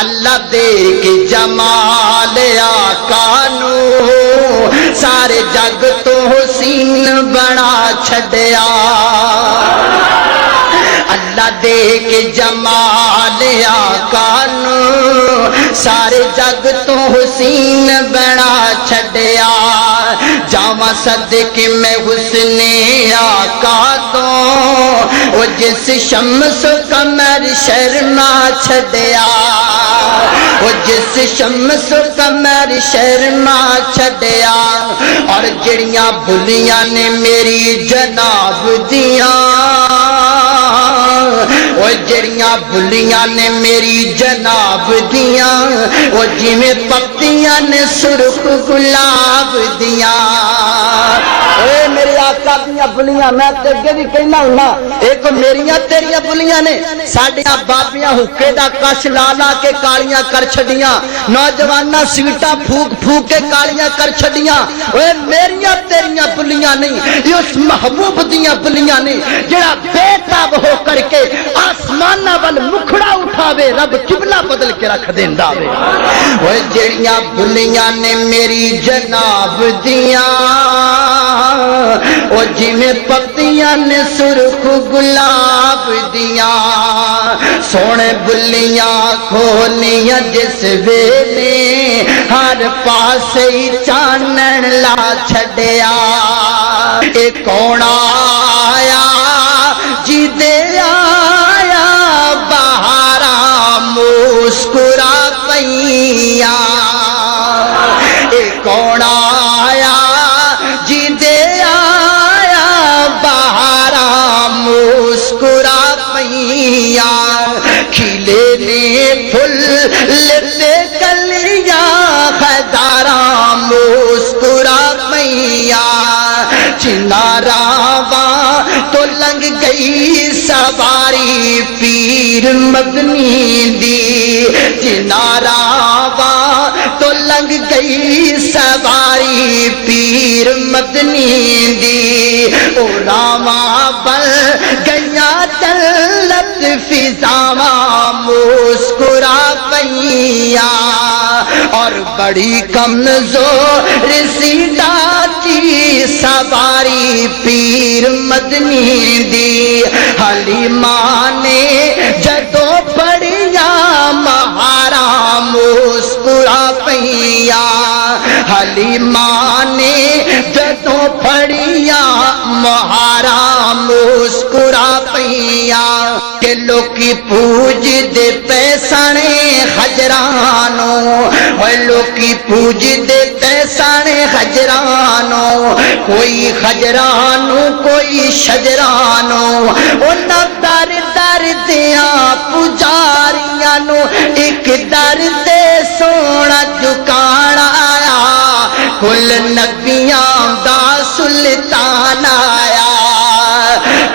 اللہ دے کے جمال آقا نو سارے جگ تو حسین بنا چھڈیا اللہ دے کے جمال آقا نو سارے جگ تو حسین بنا چھڈیا جاواں صدقے میں حسن آقا تو وہ جس شمس قمر شرما چھڈیا وہ جس شمس قمر شرما چھڈیا اور جڑیاں بھلیاں نے میری جناب دیاں وہ جڑیاں بھلیاں نے میری جناب دیاں وہ جویں پتیاں نے سرخ گلاب دیاں اے میرے آقا دیاں بھلیاں میں تے اگے بھی کہنا ہونا ایک میریاں تیریاں بھلیاں نے ساڈیاں بابیاں حکے دا کش لا لا کے کالیاں کر چھڈیاں نوجواناں سیٹاں پھوک پھوک کے کالیاں کر چھڈیاں اے میریاں تیریاں بھلیاں نہیں یہ اس محبوب دیاں بھلیاں نے جڑا بے تاب ہو کر کے آسمانہ ول مکھڑا اٹھاوے رب قبلہ بدل کے رکھ دیندا وے اوے جڑیاں بھلیاں نے میری جناب دیاں او جویں پتیاں نے سرخ گلاب دیاں سونے بلیاں کھولیاں جس ویلے ہر پاسے چانن لا چھڈیا اے کون آیا جی دے آیا بہاراں مسکرا پئیاں اے کون آیا جی دے آیا بہاراں مسکرا پئیاں کھلے نے پھل لیتے کلیاں خیداراں مسکرا پئیاں چناراواں تو لنگ گئی سواری پیر مدنی دی چناراواں تو لنگ گئی سواری پیر مدنی دی او راواں بن گئیاں جلت فضاواں مسکرا پئیاں اور بڑی کمزور سی ڈاچی سواری پیر مدنی دی حلیمہ نے جدوں پڑھیاں مہاراں مسکرا پئیاں حلیمہ نے جدوں پڑھیاں مہاراں مسکرا پئیاں کہ لوکی پوج دے پیسانے خجرانوں وہ لوکی پوج دے پیسانے خجرانوں کوئی خجرانوں کوئی شجرانوں انہاں در در دیاں پجاریاں نو ایک در تے سونا جھکانا آیا کل نبیاں دا سلطان آیا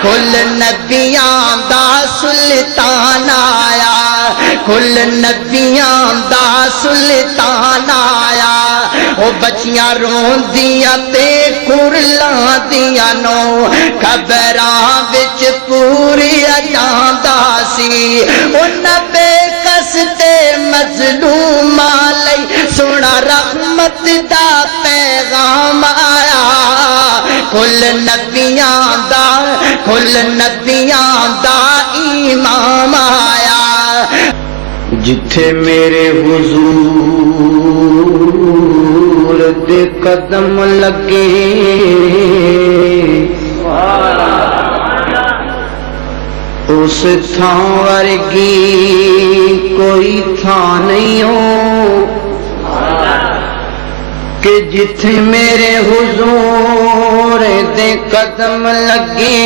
کل نبیاں دا سلطان آیا کل نبیاں دا سلطان آیا او بچیاں روندیاں تے کرلاں دیاں نو قبراں وچ پوری جاندا سی انہاں بے کس تے مظلوماں لئی سونا رحمت دا پیغام آیا کل نبیاں دا امام آیا جتھے میرے حضور دے قدم لگے اس تھاں ورگی کوئی تھاں نہیں ہو کہ جتھے میرے حضور دے قدم لگے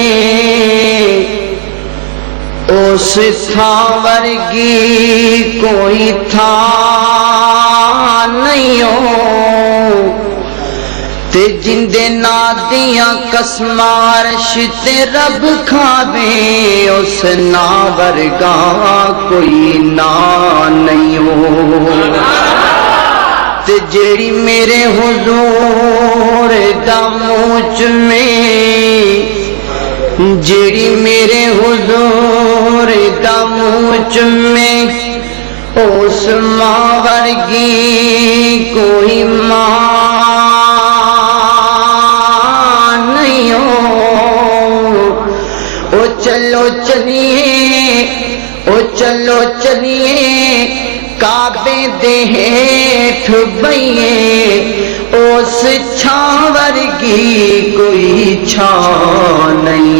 اس تھاں ورگی کوئی تھاں نہیں ہو تے جندے نادیاں قسماں عرش تے رب کھاوے اس نا ورگا کوئی نا نہیں ہو تے جیڑی میرے حضور دا موچ میں جیڑی میرے حضور دا موچ میں اس اس ماں ورگی کوئی ماں نہیں ہو۔ او چلو چلیے، او چلو چلیے کعبے دے ہیٹھ بئیے، اس چھاں ورگی کوئی چھاں نہیں۔